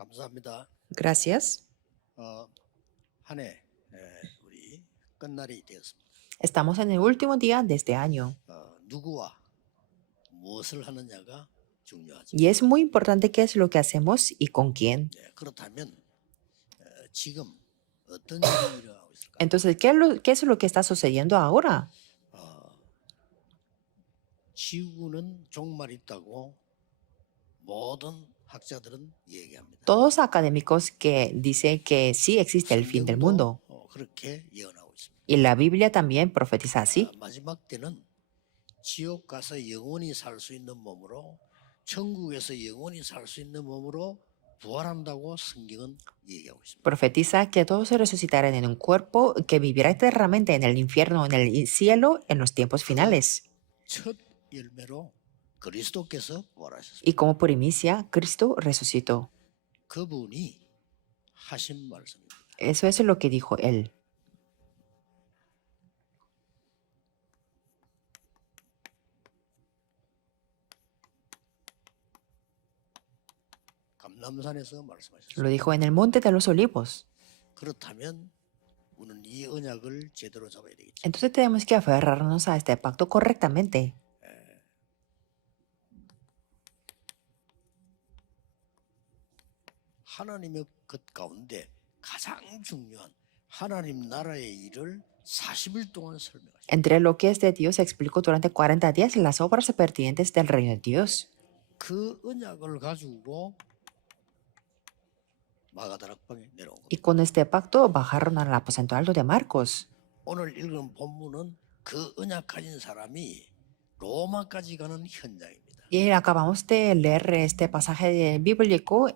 감사합니다. Gracias. 한 해 우리 끝날이 되었습니다. Estamos en el último día de este año 누구와 무엇을 하느냐가 중요하죠. y es muy importante qué es lo que hacemos y con quién. 그렇다면 지금 어떤 일이 일어나고 있을까? Entonces, ¿qué es lo que está sucediendo ahora? 지구는 종말이 있다고 모든 학자들은 얘기합니다. Todos académicos que dicen que sí existe el fin del mundo 그렇게 예언하고 있습니다. y la Biblia también profetiza así. 마지막 때는 지옥 가서 영원히 살 수 있는 몸으로 천국에서 영원히 살 수 있는 몸으로 부활한다고 성경은 얘기하고 있습니다. Profetiza que todos se resucitarán en un cuerpo que vivirá eternamente en el infierno, en el cielo, en los tiempos finales. 첫 열매로 그리스도께서 부활하셨습니다. Y como primicia, Cristo resucitó. 그분이 하신 말씀입니다. Eso es lo que dijo él. 감람산에서 말씀하셨습니다. Lo dijo en el monte de los olivos. 그렇다면 우리는 이 언약을 제대로 잡아야 되겠죠. Entonces tenemos que aferrarnos a este pacto correctamente. 하나님의 것 가운데 가장 중요한 하나님 나라의 일을 40일 동안 설명하셨습니다. Entre lo que es de Dios explicó durante 40 días las obras pertinentes del reino de Dios. 그 언약을 가지고 마가다락방에 내려온 겁니다. Y con este pacto bajaron al aposento alto de Marcos. 오늘 읽은 본문은 그 언약 가진 사람이 로마까지 가는 현장입니다. Y acabamos de leer este pasaje bíblico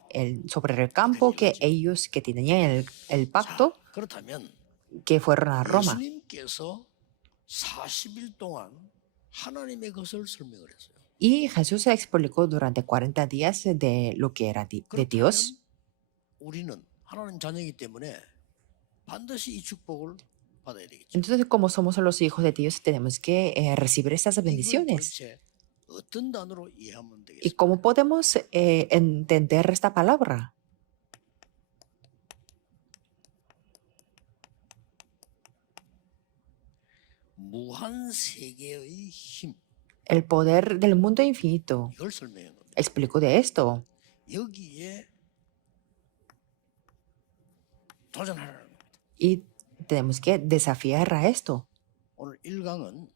sobre el campo que ellos que tenían el pacto 자, 그렇다면 que fueron a Roma. 예수님께서 40일 동안 하나님의 것을 설명을 했어요. Y Jesús explicó durante 40 días de lo que era de Dios. 우리는 하나님 자녀이기 때문에 반드시 이 축복을 받아야 되겠죠. Entonces, como somos los hijos de Dios, tenemos que recibir estas 이걸 bendiciones. 도대체 어떤 단어로 이해하면 ¿Y 되겠습니까? cómo podemos entender esta palabra? 무한 세계의 힘, El poder del mundo infinito. 이걸 설명한 겁니다. Explico de esto. 여기에 도전하라는 겁니다. Y tenemos que desafiar a esto. 오늘 1강은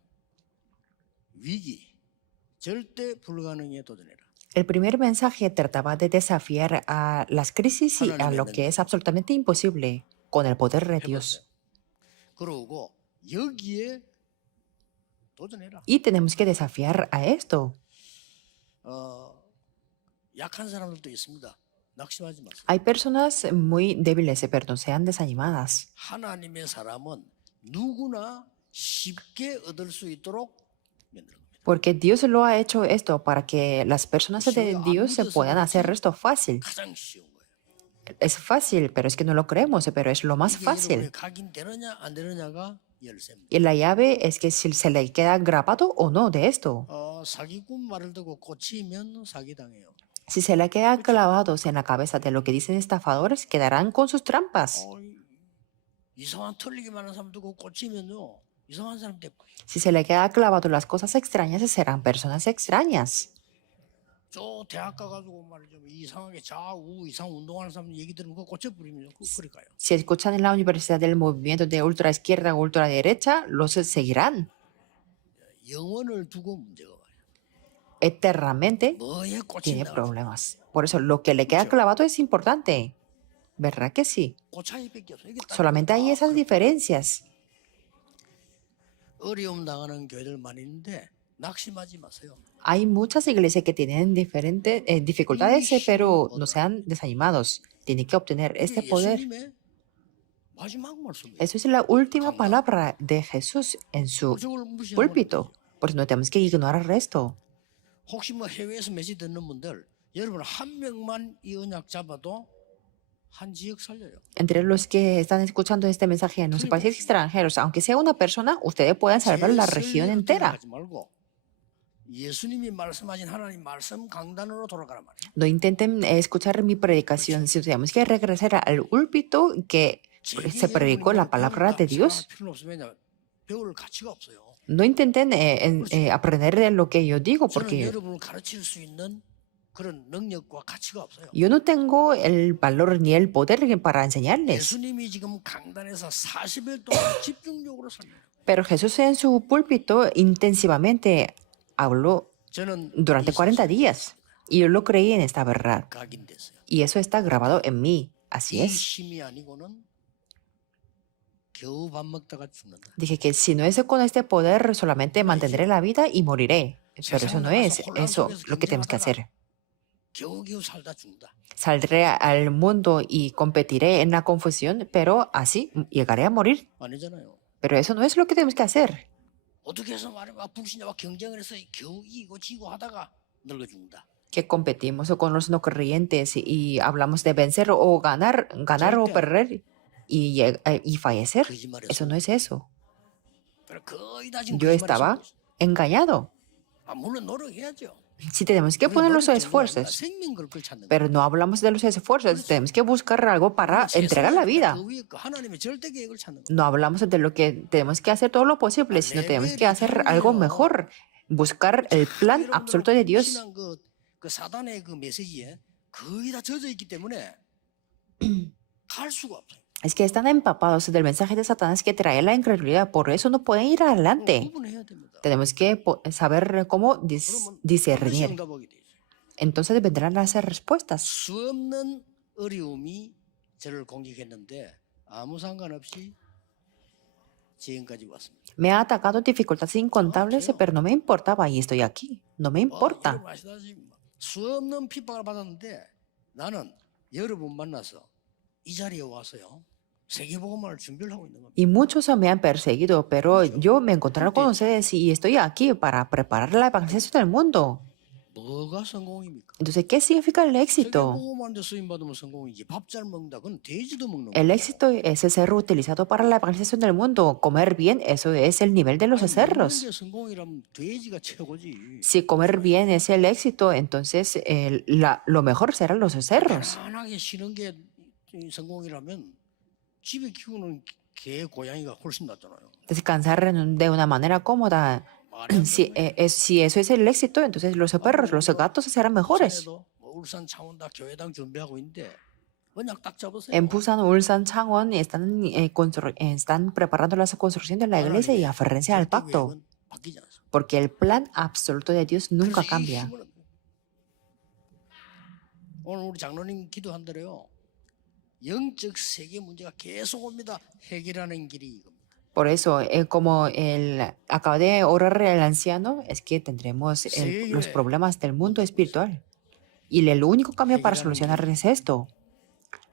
위기, 절대 불가능에 도전해라. El primer mensaje trataba de desafiar a las crisis y a lo que es absolutamente imposible con el poder de Dios. 그러고 여기에 도전해라. Y tenemos que desafiar a esto. 약한 사람들도 있습니다. 낙심하지 마세요. Hay personas muy débiles, pero no sean desanimadas. 하나님의 사람은 누구나 쉽게 얻을 수 있도록 만드는 겁니다. Porque Dios lo ha hecho esto para que las personas de Dios se puedan hacer esto fácil. 가장 쉬운 거예요. Es fácil, pero es que no lo creemos, pero es lo más 이게 fácil. 여러분의 각인되느냐 안 되느냐가 열쇠입니다. Y la llave es que si se le queda grabado o no de esto. 사기꾼 말을 듣고 꽂히면 사기당해요. Si se le queda clavados en la cabeza de lo que dicen estafadores, quedarán con sus trampas. 이상한 틀리기만 하는 사람 듣고 꽂히면요. 이상한 사람 돼. Si se le queda clavado las cosas extrañas, serán personas extrañas. 저 대학 가가지고 말이죠. 이상하게 좌우 이상 운동하는 사람 얘기 들으면 그거 꽂혀버리면 그래 가요. Si escuchan en la universidad del movimiento de ultra izquierda o ultra derecha, los seguirán. 영혼을 두고 문제가 와요. Eternamente 뭐에 tiene 꽂힌다. problemas. Por eso lo que le queda clavado es importante. ¿Verdad que sí? 고차이밖에 없어요. 이게 딱 Solamente hay esas diferencias. 어려움 당하는 교회들 많이 있는데 낙심하지 마세요. Hay muchas iglesias que tienen diferentes dificultades, pero no sean desanimados. Tienen que obtener este 이게 poder. 예수님의 마지막 말씀이에요. Eso es la última palabra de Jesús en su 그걸 무시하면 púlpito. Por eso no tenemos que ignorar el resto. 혹시 뭐 해외에서 메시지 듣는 분들 여러분 한 명만 이 언약 잡아도 한 지역 살려요. Entre los que están escuchando este mensaje en los países extranjeros, aunque sea una persona, ustedes pueden salvar la región entera. 하지 말고 예수님이 말씀하신 하나님 말씀 강단으로 돌아가란 말이에요. No intenten escuchar mi predicación, si tenemos que regresar al úlpito que se 제게 predicó la 여러분이 palabra de 배울까 생각할 Dios. 필요는 없어요. 왜냐 배울 가치가 없어요. No intenten aprender de lo que yo digo, 저는 porque 여러분을 가르칠 수 있는 그런 능력과 가치가 없어요. yo no tengo el valor ni el poder para enseñarles. 예수님이 지금 강단에서 40일 동안 집중적으로 설명해요. Pero Jesús en su púlpito intensivamente habló 저는 durante 40 días. Y yo lo creí en esta verdad. 각인됐어요. Y eso está grabado en mí. Así 이 es. 힘이 아니고는 겨우 밥 먹다가 죽는다. Dije que si no es con este poder, solamente mantendré la vida y moriré. Pero eso no es eso lo que tenemos que hacer. 겨우겨우 살다 죽는다. Saldré al mundo y competiré en la confusión, pero así llegaré a morir. 아니잖아요. Pero eso no es lo que tenemos que hacer. 어떻게 해서 말해봐 불신자와 경쟁을 해서 겨우 이기고 지고 하다가 늙어 죽는다. Que competimos con los no creyentes y hablamos de vencer o ganar o perder y fallecer. 거짓말해서. Eso no es eso. pero 거의 다 지금 Yo estaba engañado. 물론 노력해야죠. Sí tenemos que poner los esfuerzos, 생명 걸 찾는 pero no hablamos de los esfuerzos. Tenemos que buscar algo para entregar la vida. 그 위에 그 하나님의 절대 계획을 찾는 거. No hablamos de lo que tenemos que hacer todo lo posible, sino tenemos que hacer algo mejor. Buscar el plan absoluto de Dios. 신앙 그 사단의 그 메시지에 거의 다 젖어 있기 때문에 갈 수가 없어요. Es que están empapados del mensaje de Satanás que trae la incredulidad. Por eso no pueden ir adelante. 구분해야 됩니다. Tenemos que saber cómo 그러면 discernir. 응답하게 돼 있어요. Entonces vendrán las respuestas. 수 없는 어려움이 저를 공격했는데 아무 상관없이 지금까지 왔습니다. Me ha atacado dificultades incontables, pero no me importaba y estoy aquí. No me importa. 여러분 아시다시피 수 없는 핍박을 받았는데 나는 여러분 만나서 이 자리에 와서요. 세계복음화를 준비를 하고 있는 겁니다. Y muchos me han perseguido, pero yo me encontré con ustedes y estoy aquí para preparar la evangelización del mundo. 뭐가 성공입니까? Entonces, ¿qué significa el éxito? 세계복음화인데 쓰임 받으면 성공이지. 밥 잘 먹는다. 그건 돼지도 먹는 El 거야. éxito es ser utilizado para la evangelización del mundo. Comer bien, eso es el nivel de los 먹는 cerros. 게 성공이라면 돼지가 최고지. Si comer bien es el éxito, entonces lo mejor serán los cerros. 편안하게 쉬는 게 성공이라면 집에 키우는 개, 고양이가 훨씬 낫잖아요. Descansar de una manera cómoda. 말이 안 Si, 되는 si eso es el éxito, entonces los perros, los gatos serán mejores. 부산에도 뭐 울산 창원다 교회당 준비하고 있는데 언약 딱 잡으세요. En Busan, Ulsan, Changwon están preparando la construcción de la iglesia y aférrense al pacto, 계획은 바뀌지 않습니다. porque el plan absoluto de Dios nunca 그래서 이 cambia. 힘을 오늘 우리 장로님 기도한 대로요. 영적 세계 문제가 계속 옵니다. 해결하는 길이 이겁니다. Por eso, como acaba de orar el anciano, es que tendremos los problemas del mundo espiritual. Y el único cambio para solucionar es esto.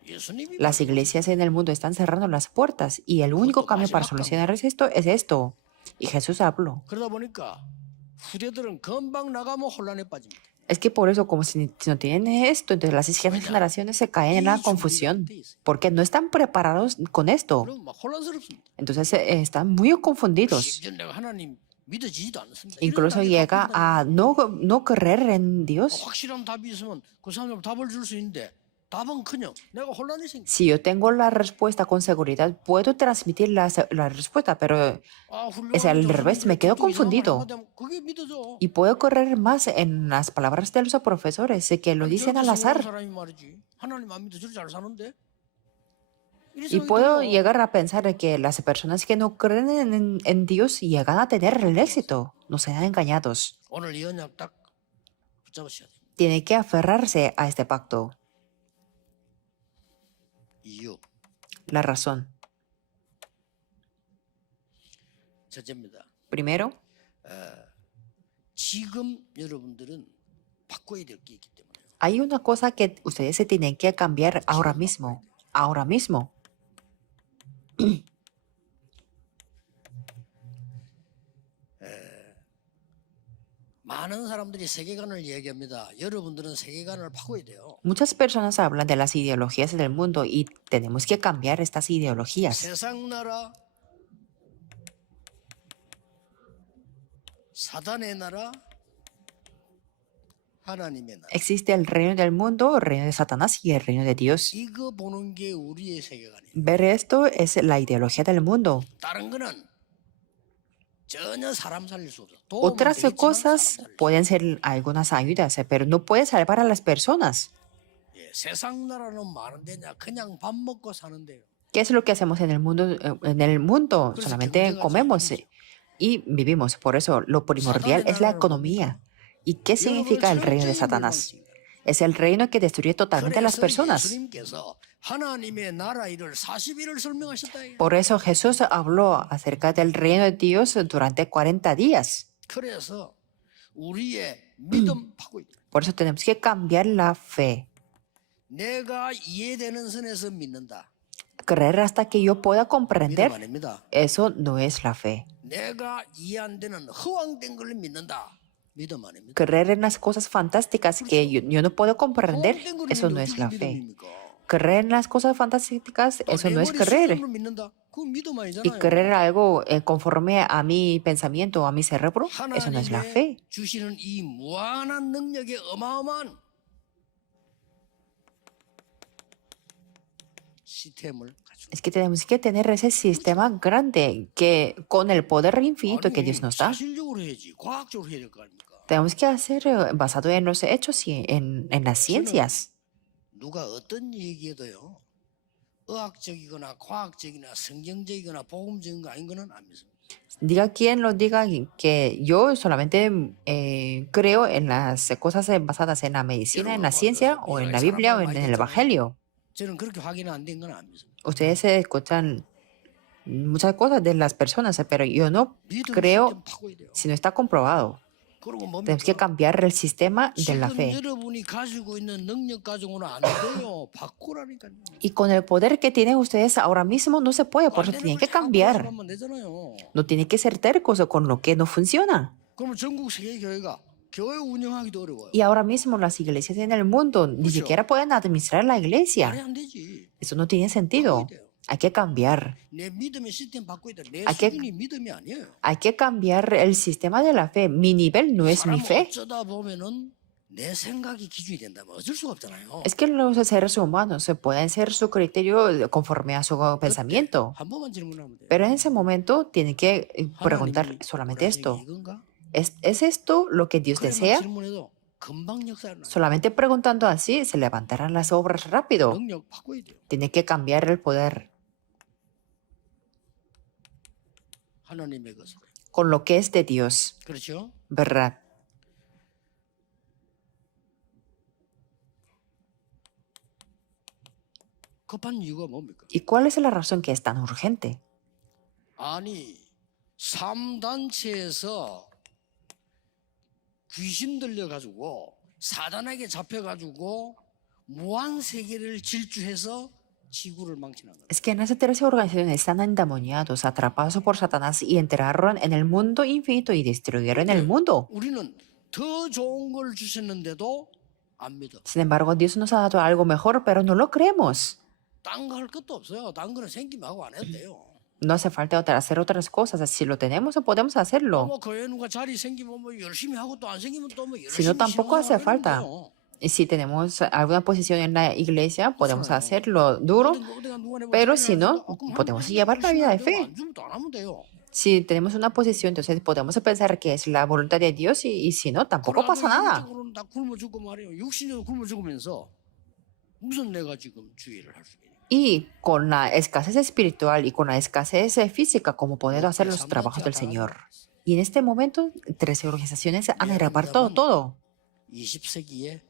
예수님이 Las iglesias en el mundo están cerrando las puertas y el único cambio para solucionar es esto. Y Jesús habló. 그러다 보니까 후대들은 금방 나가면 혼란에 빠집니다. Es que por eso, como si no tienen esto, entonces las siguientes generaciones se caen en la confusión, porque no están preparados con esto. 그럼 막 혼란스럽습니다. Entonces están muy confundidos. 심지어 내가 하나님 믿어지지도 않습니다. Incluso llega a no creer en Dios. 확실한 답이 있으면 그 사람들 답을 줄 수 있는데 답은커녕 내가 혼란이 생겨. Si yo tengo la respuesta con seguridad, puedo transmitir la respuesta, pero es al revés, me quedo confundido. 그게 믿어져. Y puedo correr más en las palabras de los profesores que lo dicen al azar. 사람이 말이지. 하나님 안 믿어 저리 잘 사는데. Y puedo llegar a pensar que las personas que no creen en Dios llegan a tener el éxito. No sean engañados. 오늘 이 언약 딱 붙잡으셔야 돼요. Tiene que aferrarse a este pacto. 이유 La razón. 첫째입니다. Primero, 지금 여러분들은 바꿔야 될 게 있기 때문에. hay una cosa que ustedes se tienen que cambiar ahora mismo. Ahora mismo. 많은 사람들이 세계관을 얘기합니다. 여러분들은 세계관을 바꿔야 돼요. Muchas personas hablan de las ideologías del mundo y tenemos que cambiar estas ideologías. 세상 나라, 사단의 나라, 하나님의 나라. Existe el reino del mundo, el reino de Satanás y el reino de Dios. 이거 보는 게 우리의 세계관이에요. Ver esto es la ideología del mundo. 다른 거는 전혀 사람 살릴 수 없어. 도움은 Otras 되겠지만 cosas 사람 살릴 수 pueden ser algunas ayudas, pero no puede salvar a las personas. 없어. 예, 세상 나라는 많은데냐 그냥 밥 먹고 사는데요. ¿Qué es lo que hacemos en el mundo? En el mundo solamente comemos y vivimos. Por eso lo primordial es la economía. ¿Y qué significa el reino de Satanás? Es el reino que destruye totalmente a las personas. 예수님께서 하나님의 나라 일을 40일을 설명하셨다. 이거예요. Por eso Jesús habló acerca del reino de Dios durante 40 días. 그래서 우리의 믿음 파고 있다. Por eso tenemos que cambiar la fe. 내가 이해되는 선에서 믿는다. Creer hasta que yo pueda 믿음 comprender, 아닙니다. eso no es la fe. 내가 이해 안 되는 허황된 걸 믿는다. 믿음 아닙니다. Creer en las cosas fantásticas que yo no puedo comprender, 허황된 걸 eso 믿는데 no es 어떻게 la fe. 믿음입니까? Creer en las cosas fantásticas, 또 eso 내 no es 머리 creer. 수준으로 믿는다. 그건 믿음 Y 아니잖아요. creer algo conforme a mi pensamiento o a mi cerebro, eso no es la fe. 하나님의 주시는 이 무한한 능력의 어마어마한 시스템을 가지고 Es que tenemos que tener ese sistema grande que con el poder infinito que Dios nos da, 사실적으로 해야지 과학적으로 해야 될 거 아닙니까? tenemos que hacer basado en los hechos y en las ciencias. 누가 어떤 얘기해도요 의학적이거나 과학적이나 성경적이거나 복음적인 거 아닌 거는 안 믿습니다. Diga quien lo diga que yo solamente creo en las cosas basadas en la medicina, en la ciencia o en la Biblia o en el Evangelio. 저는 그렇게 확인 안 된 건 안 믿습니다. Ustedes escuchan muchas cosas de las personas, pero yo no 믿음 creo 시스템 바꿔야 돼요. si no está comprobado. 그리고 Tenemos que 뭡니까? cambiar el sistema de la 지금 fe. 여러분이 가지고 있는 능력 가지고는 안 돼요. 바꾸라니까요. Y con el poder que tienen ustedes ahora mismo no se puede, por 안 eso 되는 tienen 걸 que 자꾸 cambiar. 하면 되잖아요. No tienen que ser tercos con lo que no funciona. 그러면 전국 세계 교회가 교회 운영하기도 어려워요. Y ahora mismo las iglesias en el mundo ni siquiera pueden administrar la 말이 iglesia. 안 되지. Eso no tiene sentido. 바꿔야 돼요. Hay que cambiar. 내 믿음의 시스템 바꿔야 돼. 내 아, 그- 수준이 믿음이 아니에요. Hay que cambiar el sistema de la fe. Mi nivel no es mi 사람은 fe. 어쩌다 보면은 내 생각이 기준이 된다면 어쩔 수가 없잖아요. Es que los seres humanos se pueden ser su criterio conforme a su pensamiento. 한 번만 질문하면 돼요. Pero en ese momento tienen que preguntar 하나님이 solamente 원하시는 esto. 게 이건가? ¿Es esto lo que Dios 그래만 desea? 질문해도 금방 역사를 나. Solamente preguntando así se levantarán las obras rápido. 능력 바꿔야 돼요. Tiene que cambiar el poder 하나님의 것으로. con lo que es de Dios, 그렇죠? ¿verdad? 급한 이유가 뭡니까? ¿Y cuál es la razón que es tan urgente? 아니 3단체에서 귀신 들려가지고 사단에게 잡혀가지고 무한 세계를 질주해서 지구를 망치는 거예요. Es que en esas tres organizaciones están endemoniados, atrapados por Satanás y entraron en el mundo infinito y destruyeron el mundo. 우리는 더 좋은 걸 주셨는데도 안 믿어. Sin embargo, Dios nos ha dado algo mejor, pero no lo creemos. 딴 거 할 것도 없어요. 딴 거는 생기면 하고 안 해도 돼요. No hace falta hacer otras cosas. Si lo tenemos, podemos hacerlo. 뭐 교회 누가 자리 생기면 뭐 열심히 하고 또 안 생기면 또 뭐 열심히 Si no, tampoco hace 신앙하고 falta. 그러면 돼요. Y si tenemos alguna posición en la iglesia, podemos 그렇잖아요. hacerlo duro. 어디가 누가 내보고 pero 자리를 si no, 해도 그럼 podemos 하면 llevar la vida de 되고 fe. 안 주면 또 안 하면 돼요. Si tenemos una posición, entonces podemos pensar que es la voluntad de Dios y si no, tampoco pasa nada. 육적으로는 다 굶어 죽고 말이에요. 육신적으로 굶어 죽으면서 무슨 내가 지금 주의를 할 수 있냐? Y con la escasez espiritual y con la escasez física, ¿cómo poder hacer los trabajos del Señor? Y en este momento, 13 organizaciones han repartido todo. 20세기에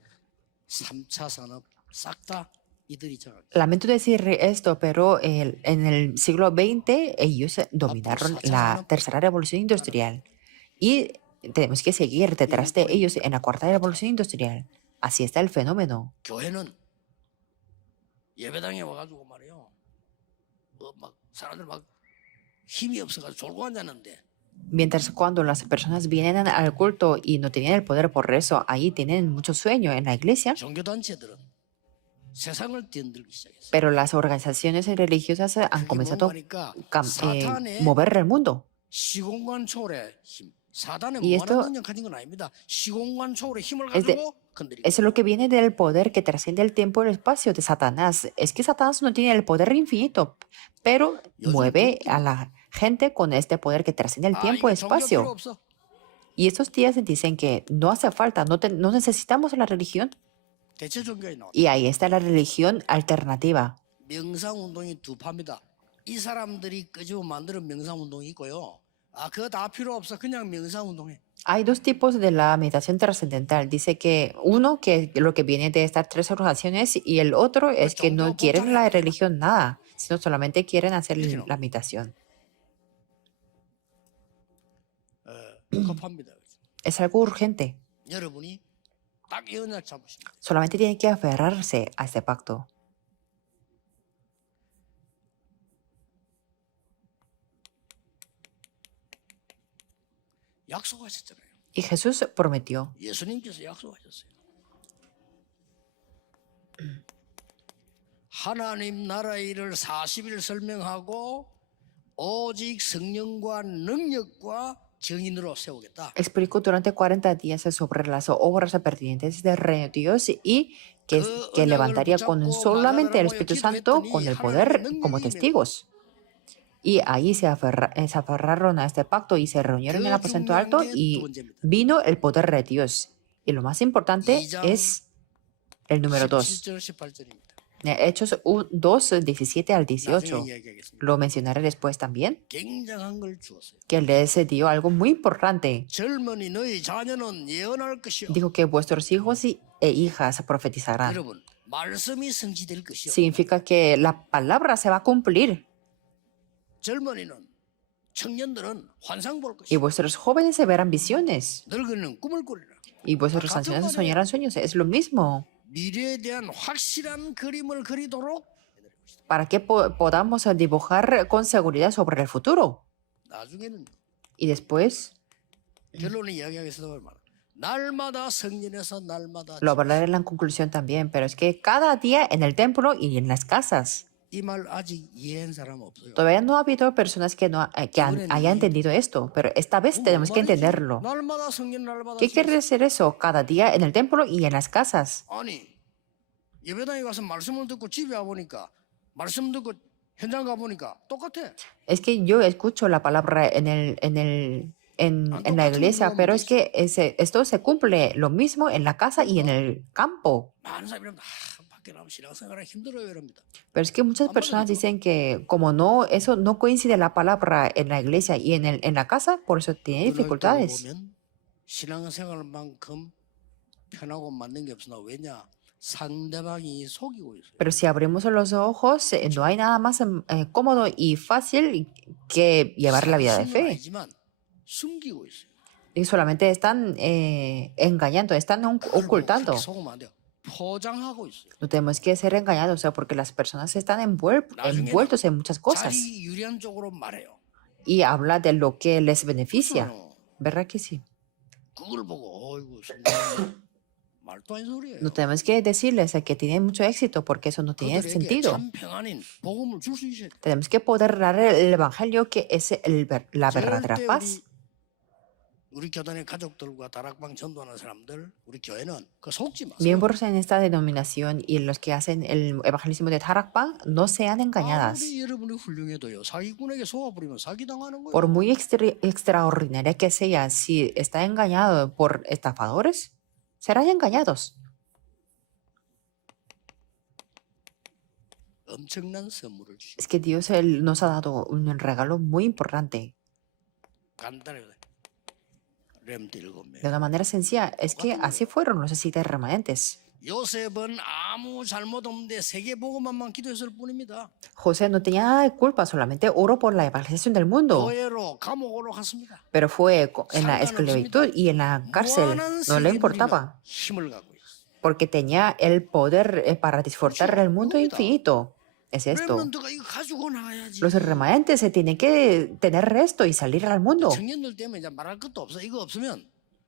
3차 산업 싹 다 이들이 장악. Lamento decir esto, pero en el siglo XX ellos dominaron la tercera revolución industrial y tenemos que seguir detrás de ellos en la cuarta revolución industrial. Así está el fenómeno. 교회는 예배당에 와가지고 말이요. 막 사람들 막 힘이 없어가지고 졸고 앉았는데 Mientras cuando las personas vienen al culto y no tienen el poder por eso, ahí tienen mucho sueño en la iglesia, 종교단체들은 세상을 뒤흔들기 시작했어요. pero las organizaciones religiosas han 그게 comenzado 뭔가 하니까 a 사탄의 mover el mundo. 시공간 초월의 힘, 사단의 Y 무한한 esto 능력 가진 건 아닙니다. 시공간 초월의 힘을 es, de- 가지고 건드리고 es lo que viene del poder que trasciende el tiempo y el espacio de Satanás. Es que Satanás no tiene el poder infinito, pero 요즘 mueve a 웃깁니다. la gente con este poder que trasciende el 아, tiempo y 이거 종교 필요 espacio. 없어. Y estos días dicen que no hace falta, no necesitamos la religión. 대체 종교에 나왔다. Y ahí está la religión alternativa. 명상 운동이 두 파입니다. 이 사람들이 끄집어 만드는 명상 운동이 있고요. 아, 그거 다 필요 없어. 그냥 명상 운동해. Hay dos tipos de la meditación trascendental. Dice que uno que lo que viene de estas tres oraciones y el otro es que no quieren la religión nada, sino solamente quieren hacer la meditación. 급합니다. Es algo urgente. 여러분이 딱 이 언약 잡으십니다. Solamente tienen que aferrarse a este pacto. 약속하셨잖아요. Y Jesús prometió. 예수님께서 약속하셨어요. 하나님 나라의 일을 40일 설명하고 오직 성령과 능력과 정인으로 세우겠다. Explicó durante 40 días sobre las obras pertinentes del reino de Dios y que levantaría con solamente el Espíritu Santo con el poder como testigos. Y ahí se aferraron a este pacto y se reunieron en el aposento alto y vino el poder de Dios. Y lo más importante es el número 2. 17절 18절입니다. Hechos 2, 17 al 18. 나중에 이야기하겠습니다. Lo mencionaré después también, 굉장한 걸 주었어요. que les dio algo muy importante. 젊은이 너희 자녀는 예언할 것이요. Dijo que vuestros hijos e hijas profetizarán. 여러분, 말씀이 성취될 것이요. Significa que la palabra se va a cumplir. 젊은이는 청년들은 환상 볼 Y 것이요. vuestros jóvenes se verán visiones. 늙은이는 꿈을 꾸리라. Y vuestros ancianos soñarán sueños. Es lo mismo. 미래에 대한 확실한 그림을 그리도록 Para que podamos dibujar con seguridad sobre el futuro. 나중에는 Y después 결론을 이야기하겠습니다. 날마다 성전에서 날마다 lo hablaré en la conclusión también. Pero es que cada día en el templo y en las casas. 이 말 아직 이해한 사람 없어요. Todavía no ha habido personas que hayan entendido esto. Pero esta vez tenemos que entenderlo. 날마다 성전 날마다 ¿Qué quiere decir eso? Cada día en el templo y en las casas. 아니 예배당에 가서 말씀을 듣고 집에 와 보니까 말씀 듣고 현장 가 보니까 똑같아. Es que yo escucho la palabra en la iglesia, pero es que esto se cumple lo mismo en la casa y en el campo. 많은 사람이 이러면 밖에 나면 신앙생활 힘들어요 이럽니다. Pero es que muchas personas dicen que como no, eso no coincide la palabra en la iglesia y en la casa, por eso tiene dificultades. 보면 신앙생활만큼 편하고 맞는 게 없으나 왜냐? 상대방이 속이고 있어요. Pero si abrimos los ojos, no hay nada más cómodo y fácil que llevar la vida de 사실은 fe. 아니지만 숨기고 있어요. Y solamente están engañando, están ocultando. 그렇게 속으면 안 돼요. 포장하고 있어요. No tenemos que ser engañados, o sea, porque las personas están envueltos en muchas cosas. 자기 유리한 쪽으로 말해요. Y habla de lo que les beneficia. 그렇잖아요. ¿Verdad que sí? 그걸 보고 어이구 성경 말도 아닌 소리예요. No tenemos que decirles que tienen mucho éxito porque eso no tiene 그들에게 sentido. 참 평안인 복음을 줄 수 있어야 돼. Tenemos que poder dar el evangelio que es la verdadera 절대 paz. 우리 교단의 가족들과 다락방 전도하는 사람들, 우리 교회는 그 속지 마세요. Miembros en esta denominación y los que hacen el evangelismo de Tarakpan no sean engañadas. 아무리 여러분이 훌륭해도요. 사기꾼에게 속아 부리면 사기당하는 거예요. Por muy extraordinaria que sea, si está engañado por estafadores, serán engañados. 엄청난 선물을 주시고 Es que Dios nos ha dado un regalo muy importante. 간단하게 렘트 7명. De una manera sencilla, es que así fueron los 7 remanentes. 요셉은 아무 잘못 없는데 세계 복음만만 기도했을 뿐입니다. José no tenía nada de culpa, solamente oró por la evangelización del mundo. 교회로 감옥으로 갔습니다. Pero fue en la esclavitud y en la cárcel. No le importaba, 힘을 갖고 있어요. porque tenía el poder para disfrutar el mundo infinito. Es esto. 렘넌트가 이거 가지고 나가야지. Los remanentes se tienen que tener esto y salir al mundo. 청년들 때문에 이제 말할 것도 없어. 이거 없으면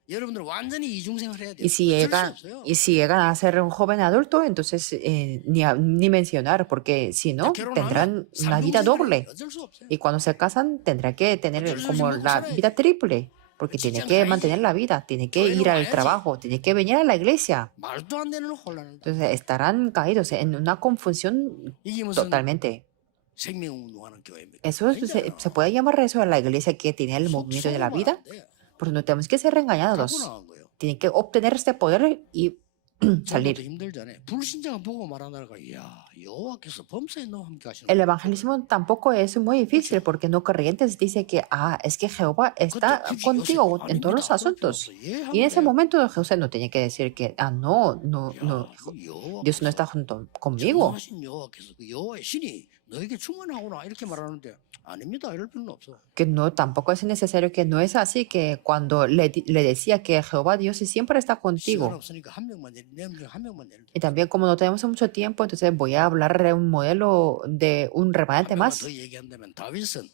여러분들 완전히 이중생활 해야 돼요. Y si llegan a ser un joven adulto, entonces ni mencionar, porque si no, tendrán una vida doble. 어쩔 수 없어요. Y cuando se casan, tendrá que tener como la vida triple. porque tiene 진짜 que 나이지. mantener la vida, tiene que 교회는 ir al 와야지. trabajo, tiene que venir a la iglesia. 말도 안 되는 혼란을. Entonces estarán caídos en una confusión 이게 무슨 totalmente. 생명운동하는 교회입니까? Eso se puede llamar eso a la iglesia que tiene el movimiento de la 속으면 vida, 안 돼. pero no tenemos que ser 갖고 engañados. 나간 거예요. Tienen que obtener este poder y 너무도 salir. 힘들잖아요. 불신자가 보고 말하다가 야 여호와께서 범사에 너와 함께 하시는 El evangelismo tampoco es muy difícil porque no creyentes dice que es que Jehová está contigo en todos los asuntos. Y en ese momento José no tenía que decir que no, Dios no está junto conmigo. 전능하신 여호와께서 그 여호와의 신이 너에게 충만하구나 이렇게 말하는데 아닙니다. 이럴 필요는 없어. Que no, tampoco es necesario, que no es así, que cuando le decía que Jehová Dios siempre está 시간 contigo. 없으니까 한 명만 한 명만 내는. Y también como no tenemos mucho tiempo, entonces voy a hablar de un modelo de un remanente más. 더 얘기한다면 다윗은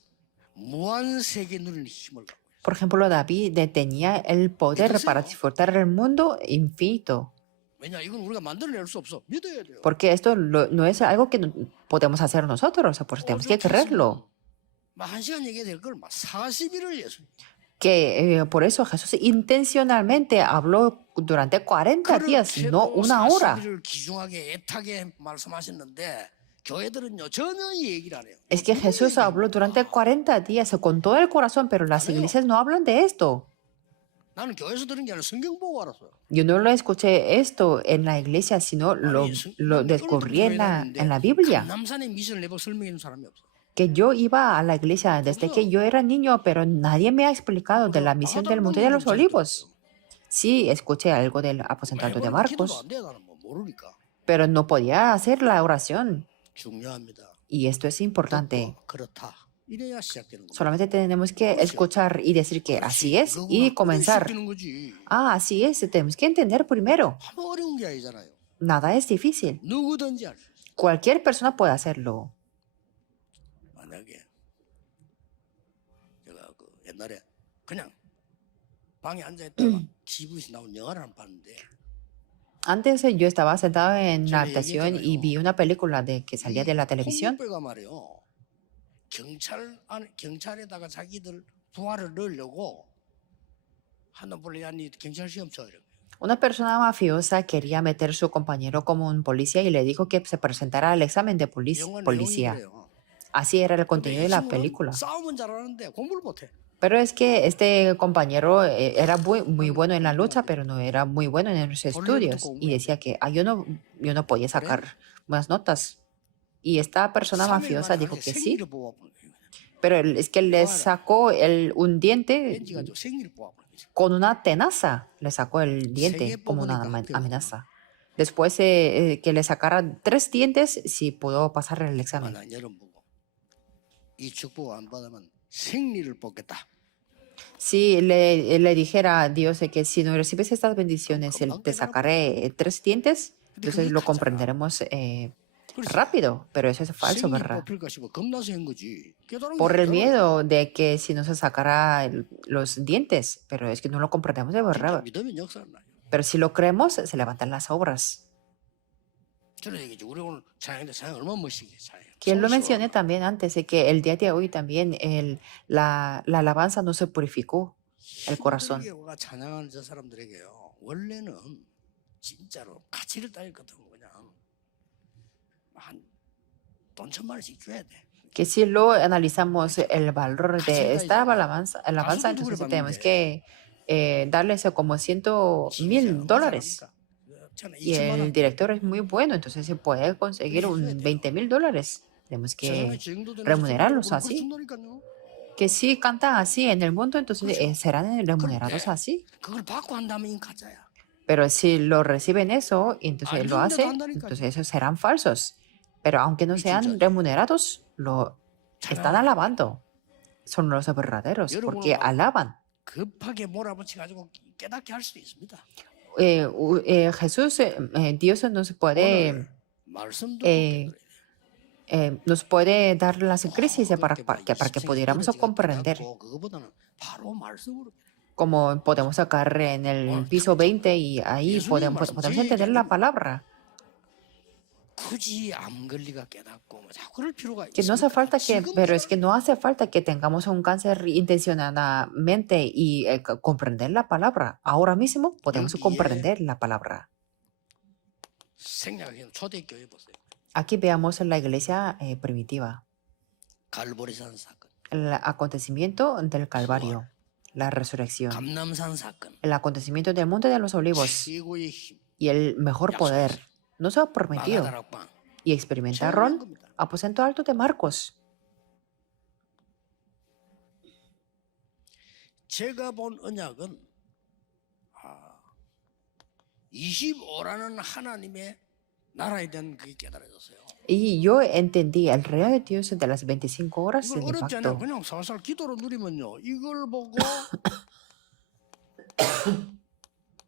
무한 세계 누리는 힘을 갖고 있어요. Por ejemplo, David tenía el poder para disfrutar el mundo infinito. 왜냐 이건 우리가 만들어낼 수 없어. 믿어야 돼요. Porque esto no es algo que podemos hacer nosotros, pues tenemos que creerlo. 한 시간 얘기해야 될 걸 막 40일을 예수. Que por eso Jesús intencionalmente habló durante 40 días, no una hora. 40일을 기중하게 애타게 말씀하셨는데 교회들은요 전혀 이 얘기를 안 해요. Es que Jesús habló durante 40 días con todo el corazón, pero las iglesias no hablan de esto. 나는 교회에서 들은 게 아니라 성경 보고 알았어요. Yo no lo escuché esto en la iglesia, sino lo descubrí en la Biblia. 남산의 미션을 내가 설명해 준 사람이 없어. Que yo iba a la iglesia desde que yo era niño, pero nadie me ha explicado de la misión del Monte de los Olivos. Sí, escuché algo del aposentado de Marcos, pero no podía hacer la oración. 중요합니다. Y esto es importante. 그렇다. 이래야 시작되는 거예요. Solamente tenemos que escuchar y decir que así es y comenzar. Así es, tenemos que entender primero. 아무 어려운 게 아니잖아요. Nada es difícil. 누구든지 할 수 있어요. Cualquier persona puede hacerlo. 만약에 제가 그 옛날에 그냥 방에 앉아 있다가 TV에서 나온 영화를 한 번 봤는데 Antes yo estaba sentado en la habitación y vi una película que salía de la televisión. 홍보배가 말이에요. 경찰에다가 자기들 부하를 넣으려고 하는 분이 경찰 시험 쳐 이런. Una persona mafiosa quería meter a su compañero como un policía y le dijo que se presentara al examen de policía. Así era el contenido de la película. 싸움은 잘하는데 공부를 못해. Pero es que este compañero era muy bueno en la lucha, pero no era muy bueno en los estudios. Y decía que yo no podía sacar buenas notas. Y esta persona mafiosa dijo que sí. Pero es que le sacó un diente con una tenaza. Le sacó el diente como una amenaza. Después que le sacara 3 dientes, sí pudo pasar el examen. 이 축복 안 받으면 생리를 뽑겠다. Si le dijera a Dios que si no recibes estas bendiciones, te sacaré 3 dientes, entonces lo comprenderemos rápido, pero eso es falso, ¿verdad? Por el miedo de que si no se sacará los dientes, pero es que no lo comprendemos de verdad. Pero si lo creemos, se levantan las obras. Que lo mencioné también antes, de que el día de hoy también la alabanza no se purificó el corazón. Que si lo analizamos el valor de esta alabanza, entonces tenemos que darles como $100,000. Y el director es muy bueno, entonces se puede conseguir $20,000. Tenemos que remunerarlos así. Que si cantan así en el mundo, entonces serán remunerados así. Pero si lo reciben eso, y entonces lo hacen, entonces esos serán falsos. Pero aunque no sean remunerados, lo están alabando. Son los verdaderos, porque alaban. Jesús, Dios nos puede dar las crisis para que pudiéramos comprender. Como podemos sacar en el piso 20 y ahí podemos entender la palabra. 굳이 암 걸리가 깨닫고 뭐 자꾸 그럴 필요가 Que no hace 있습니까? falta que, 지금 pero es 내가 que no hace falta que tengamos un cáncer intencionadamente y comprender la palabra. Ahora mismo podemos 여기에 comprender la palabra. 생략하는 초대교회 보세요. Aquí veamos la iglesia primitiva, 갈보리산 사건, el acontecimiento del Calvario, la resurrección, 감남산 사건, el acontecimiento del Monte de los Olivos 최고의 힘, y el mejor poder. Nos ha prometido 마가다락방, y 체험한 experimentaron 겁니다. aposento alto de Marcos. 제가 본 언약은 25라는 하나님의 나라에 대한 그게 깨달아졌어요. Y yo entendí el reino de Dios de las 25 horas 이걸 de 어렵지 않아요. pacto. 그냥 살살 기도로 누리면요. 이걸 보고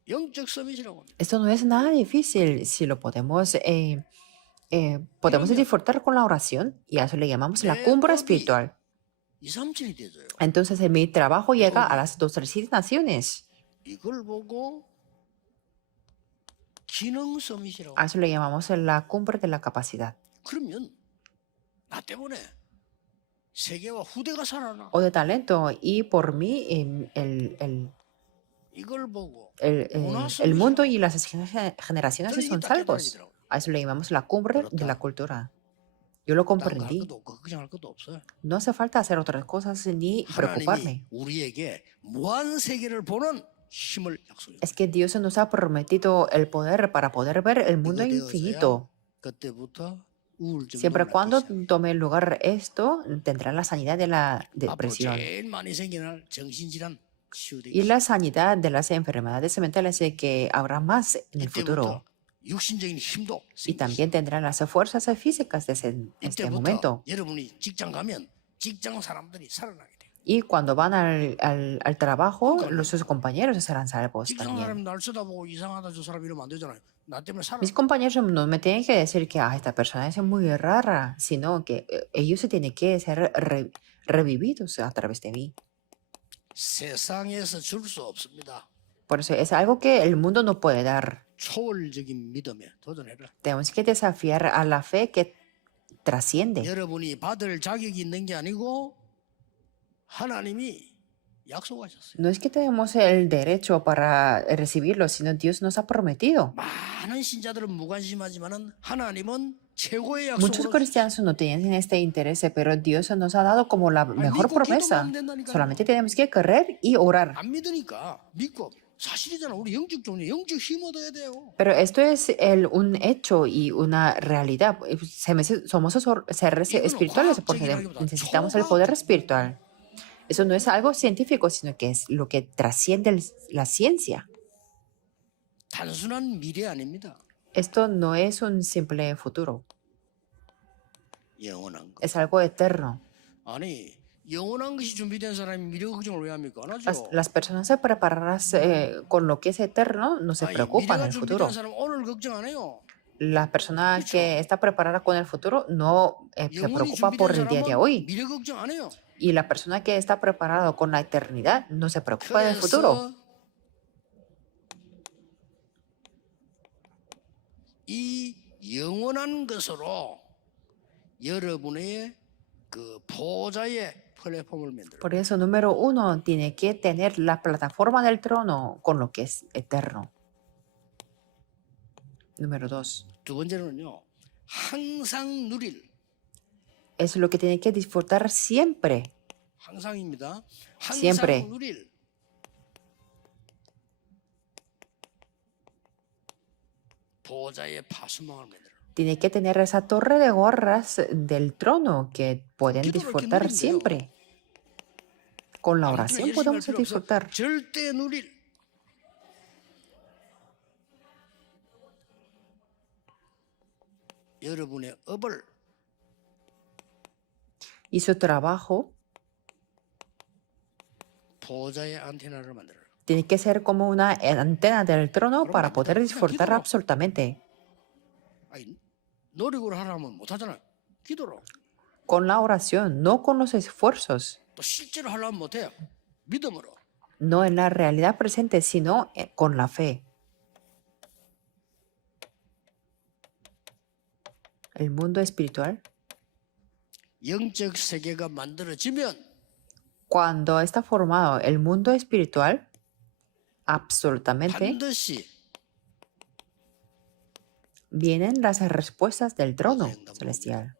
영적 서밋이라고 합니다. Esto no es nada difícil si lo podemos 그러면 disfrutar con la oración y a eso le llamamos la 내 cumbre 업이 espiritual. 2, 3, 7이 되져요. Entonces mi trabajo llega a 업이 las 2 3 naciones. 이걸 보고 기능 서밋이라고. A eso le llamamos la cumbre de la capacidad 그러면 나 때문에 세계와 후대가 살아나. o de talento. Y por mí 이걸 보고 el 문화 서밋이라고. mundo y las generaciones 저는 이게 son 딱 salvos. 깨달아지더라고요. A eso le llamamos la cumbre de la 그렇다. cultura. Yo lo 딴 거 할 comprendí. 것도 없고 걱정할 것도 없어요. No hace falta hacer otras cosas ni 하나님이 preocuparme. 우리에게 무한 세계를 보는 힘을 약속해요. Es que Dios nos ha prometido el poder para poder ver el mundo 이거 되어서야 infinito. 그때부터 우울증도 Siempre y cuando 낫기 시작해요. tome lugar esto, tendrá la sanidad de la 앞으로 depresión 제일 많이 생기는 정신질환 치유되기 y la 시작해요. sanidad de las enfermedades mentales que habrá más en el futuro. 이때부터 육신적인 힘도 Y 생기기 también tendrá las fuerzas físicas desde este 이때부터 momento. 여러분이 직장 가면 직장 사람들이 살아나게 돼요. Y cuando van al trabajo, 그러니까요. sus compañeros serán salvos 직장 también. 사람이 날 쳐다보고 이상하다 저 사람 이러면 안 되잖아요. 나 때문에 Mis 살아나. compañeros no me tienen que decir que esta persona es muy rara, sino que ellos se tienen que ser revividos a través de mí. 세상에서 줄 수 없습니다. Por eso es algo que el mundo no puede dar. 초월적인 믿음에 도전해라. Tenemos que desafiar a la fe que trasciende. 여러분이 받을 자격이 있는 게 아니고 하나님이 약속하셨어요. No es que tenemos el derecho para recibirlo, sino Dios nos ha prometido. 많은 신자들은 무관심하지만은 하나님은 최고의 Muchos 약속으로 cristianos no tienen este interés, pero Dios nos ha dado como la mejor 믿고 기도만 promesa. 하면 된다니까요. Solamente tenemos que correr y orar. 안 믿으니까 믿고 사실이잖아. 우리 영적 종류 영적 힘 얻어야 돼요. Pero esto es un hecho y una realidad. Somos seres 이거는 espirituales porque 과학적이라기보다 necesitamos el poder 초과학적 espiritual. Eso no es algo científico, sino que es lo que trasciende la ciencia. 단순한 미래 아닙니다. Esto no es un simple futuro, 영원한 거. es algo eterno. 아니 영원한 것이 준비된 사람이 미래 걱정을 왜 합니까? 안 Las, 하죠. las personas preparadas con lo que es eterno no se 아니, preocupan 미래가 del futuro. 준비된 사람 오늘 걱정 안 해요. La persona 그렇죠. que está preparada con el futuro no se 영원히 preocupa por 준비된 el día de 사람은 hoy. 미래 걱정 안 해요. Y la persona que está preparada con la eternidad no se preocupa del futuro. 그래서 이 영원한 것으로 여러분의 그 보좌의 플랫폼을 만들어. Por eso, número uno, tiene que tener la plataforma del trono con lo que es eterno. Número dos, 두 번째는요. 항상 누릴. es lo que tiene que disfrutar siempre. 항상입니다. 항상 Siempre. 누릴. 보좌의 파수망을 만들어. Tiene que tener esa torre de gorras del trono que pueden 기도를 이렇게 disfrutar 누리면 돼요. siempre. Con la 아무튼 oración 열심히 할 podemos 필요 없어. disfrutar. 절대 누릴. 여러분의 업을 Y su trabajo 보좌의 안테나를 만들어. tiene que ser como una antena del trono para poder disfrutar absolutamente. 아니, 노력으로 하려면 못 하잖아요. 기도로. Con la oración, no con los esfuerzos, 또 실제로 하려면 못 해요. 믿음으로. no en la realidad presente, sino con la fe. el mundo espiritual, 영적 세계가 만들어지면 cuando está formado el mundo espiritual, absolutamente 반드시 vienen las respuestas del trono celestial.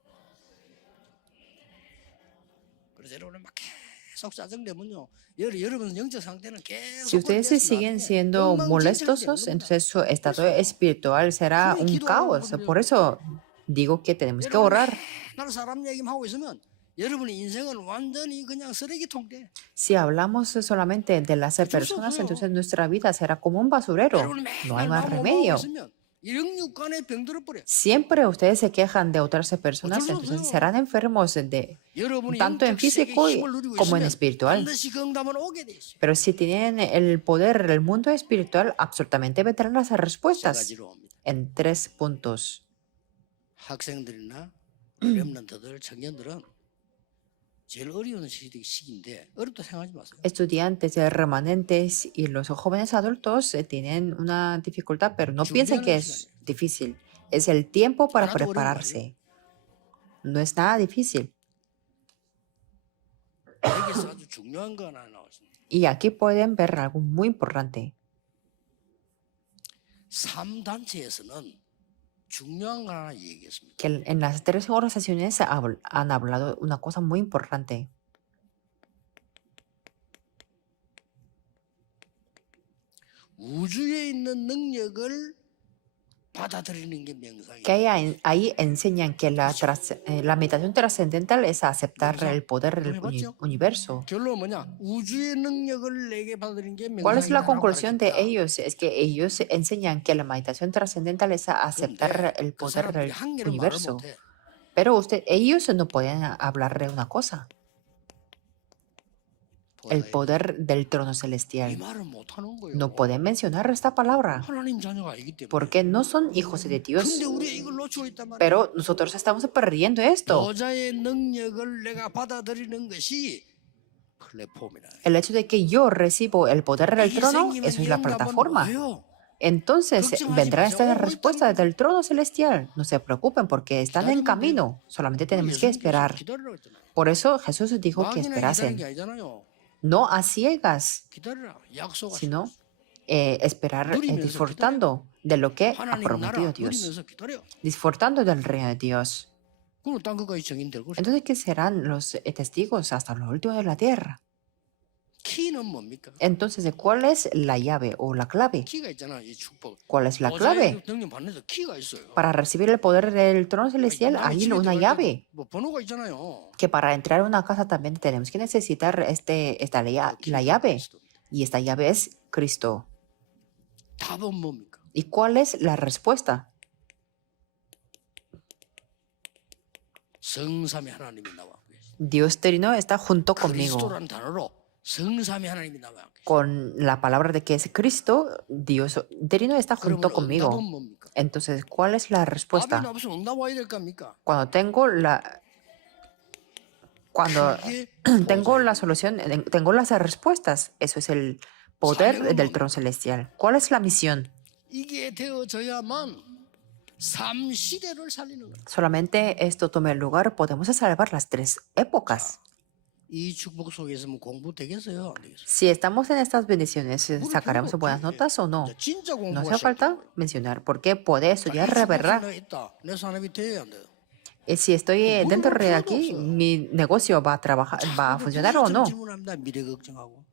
그래서 여러분은 막 계속 짜증내면요. 여러분 영적 상태는 계속 Si ustedes se siguen siendo molestosos, entonces su estado espiritual será un caos. Por eso digo que tenemos que orar. 날 사람 얘기만 하고 있으면 여러분의 인생은 완전히 그냥 쓰레기통 돼. Si hablamos solamente de las personas, entonces nuestra vida será como un basurero. 여러분 No hay 맨날 más 나무만 하고 remedio. 있으면 영육간에 병들어 버려. Siempre ustedes se quejan de otras personas, entonces serán enfermos de 여러분이 tanto en 영적 세계 físico 힘을 누리고 como en 있으면 espiritual. 반드시 그 응답은 오게 돼 있어요. Pero si tienen el poder del mundo espiritual, absolutamente vendrán las 세 respuestas 가지로 옵니다. en 3 puntos. 학생들이나 렘넌트들, 청년들은 제일 어려운 시기인데 어렵다 생각하지 마세요. Estudiantes, remanentes y los jóvenes adultos tienen una dificultad, pero no piensen que es difícil. Es el tiempo para 하나도 어려운 거 prepararse. No es nada difícil. 여기서 아주 중요한 거 하나 나왔습니다. Y aquí pueden ver algo muy importante. 3단체에서는 중요한 거 하나 얘기했습니다. Que en las 3 organizaciones han hablado una cosa muy importante. 우주에 있는 능력을 받아들이는 게 명상이에요. Que ahí enseñan que la meditación trascendental es aceptar el poder del universo. 결론은 뭐냐? 우주의 능력을 내게 받아들이는 게 ¿Cuál es la 명상이라고 conclusión de 가르쳤다. ellos? Es que ellos enseñan que la meditación trascendental es aceptar el 그 poder 사람들이 del 한 개를 말을 universo. 못해. Pero ellos no pueden hablar de una cosa, el poder del trono 이 celestial. 말을 못하는 거예요. No pueden mencionar esta palabra 하나님 자녀가 아니기 때문에. porque no son hijos de Dios. 근데 우리 이걸 놓치고 있단 말이에요. Pero nosotros estamos perdiendo esto. 여자의 능력을 내가 받아들이는 것이 플랫폼이라. El hecho de que yo recibo el poder del 이게 trono, 생기면 eso es 이 la 응답은 plataforma. 와요. Entonces vendrá esta 걱정하지 마세요. respuesta del trono celestial. No se preocupen porque están en camino. Solamente tenemos que esperar. 기다리라고 했잖아요. Por eso Jesús dijo que 막연하게 기다리는 esperasen. 게 아니잖아요. No a ciegas, 기다리라. 약속하시고. sino esperar 누리면서 disfrutando de lo que ha 하나님 prometido 나라 Dios. 누리면서 기다려. Disfrutando del reino de Dios. 그럼 땅 끝까지 증인될 것이다. Entonces, ¿qué serán los testigos hasta lo último de la tierra? 키는 뭡니까? Entonces, ¿cuál es la llave o la clave? 키가 있잖아. 이 축복. ¿Cuál es la 여자의 clave? 능력 받는 데 키가 있어요. Para recibir el poder del trono celestial 남의 hay 집에 una 들어갈 llave. 때도 뭐 번호가 있잖아요. Que para entrar a una casa también tenemos que necesitar la llave. Y esta llave es Cristo. 답은 뭡니까? ¿Y cuál es la respuesta? 성삼위 하나님이 나와 계시. Dios Trino está junto conmigo. 그리스도라는 단어로 성삼위 하나님이 나와 계시. Con la palabra de que es Cristo, Dios Trino está junto 그러면 conmigo. 응답은 뭡니까? Entonces, ¿cuál es la 답이 respuesta? 나오면 응답 와야 될 겁니까? Cuando 그게 tengo la solución, tengo las respuestas. Eso es el poder del trono celestial. ¿Cuál es la misión? 이게 되어져야만 삶 시대를 살리는 거예요. Solamente esto tome lugar, podemos salvar las 3 épocas. 이 축복 속에 있으면 공부 되겠어요? 안 되겠어요? Si estamos en estas bendiciones, ¿sacaremos buenas notas o no? 이제 진짜 No 공부가 hace falta mencionar, porque puede estudiar reverrar. 있다. 내 산업이 돼야 안 돼요. Si estoy dentro de aquí, mi negocio va a trabajar, va a funcionar o no. 질문합니다. 미래 걱정하고.